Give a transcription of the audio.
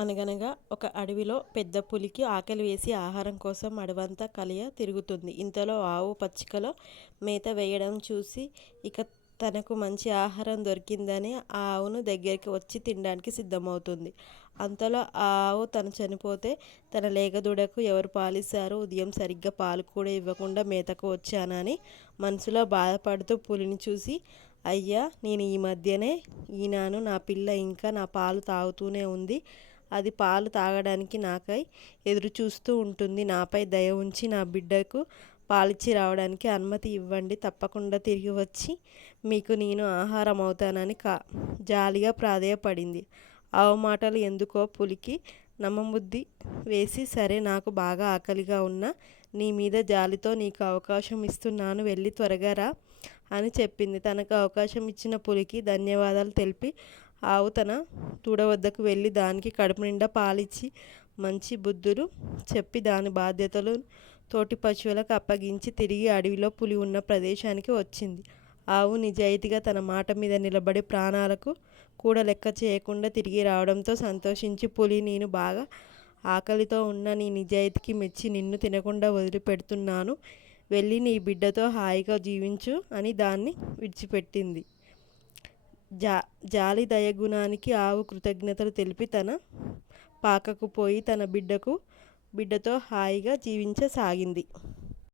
అనగనగా ఒక అడవిలో పెద్ద పులికి ఆకలి వేసి ఆహారం కోసం అడవంతా కలియ తిరుగుతుంది. ఇంతలో ఆవు పచ్చికలో మేత వేయడం చూసి ఇక తనకు మంచి ఆహారం దొరికిందని ఆ ఆవును దగ్గరికి వచ్చి తినడానికి సిద్ధమవుతుంది. అంతలో ఆ ఆవు తను చనిపోతే తన లేగదూడకు ఎవరు పాలిస్తారు? ఉదయం సరిగ్గా పాలు కూడా ఇవ్వకుండా మేతకు వచ్చానని మనసులో బాధపడుతూ పులిని చూసి అయ్యా నేను ఈ మధ్యనే ఈనాను నా పిల్ల ఇంకా నా పాలు తాగుతూనే ఉంది. అది పాలు తాగడానికి నాకై ఎదురు చూస్తూ ఉంటుంది. నాపై దయ ఉంచి నా బిడ్డకు పాలిచ్చి రావడానికి అనుమతి ఇవ్వండి. తప్పకుండా తిరిగి వచ్చి మీకు నేను ఆహారం అవుతానని కా జాలిగా ప్రాధేయపడింది. ఆవు మాటలు ఎందుకో పులికి నమ్మబుద్ధి వేసి సరే నాకు బాగా ఆకలిగా ఉన్న నీ మీద జాలితో నీకు అవకాశం ఇస్తున్నాను వెళ్ళి త్వరగా రా అని చెప్పింది. తనకు అవకాశం ఇచ్చిన పులికి ధన్యవాదాలు తెలిపి ఆవు తన దూడ వద్దకు వెళ్ళి దానికి కడుపునిండా పాలిచ్చి మంచి బుద్ధులు చెప్పి దాని బాధ్యతలు తోటి పశువులకు అప్పగించి తిరిగి అడవిలో పులి ఉన్న ప్రదేశానికి వచ్చింది. ఆవు నిజాయితీగా తన మాట మీద నిలబడి ప్రాణాలకు కూడా లెక్క చేయకుండా తిరిగి రావడంతో సంతోషించి పులి నేను బాగా ఆకలితో ఉన్న నీ నిజాయితీకి మెచ్చి నిన్ను తినకుండా వదిలిపెడుతున్నాను. వెళ్ళి నీ బిడ్డతో హాయిగా జీవించు అని దాన్ని విడిచిపెట్టింది. జా జాలి దయ గుణానికి ఆవు కృతజ్ఞతలు తెలిపి తన పాకకు పోయి తన బిడ్డకు బిడ్డతో హాయిగా జీవించసాగింది.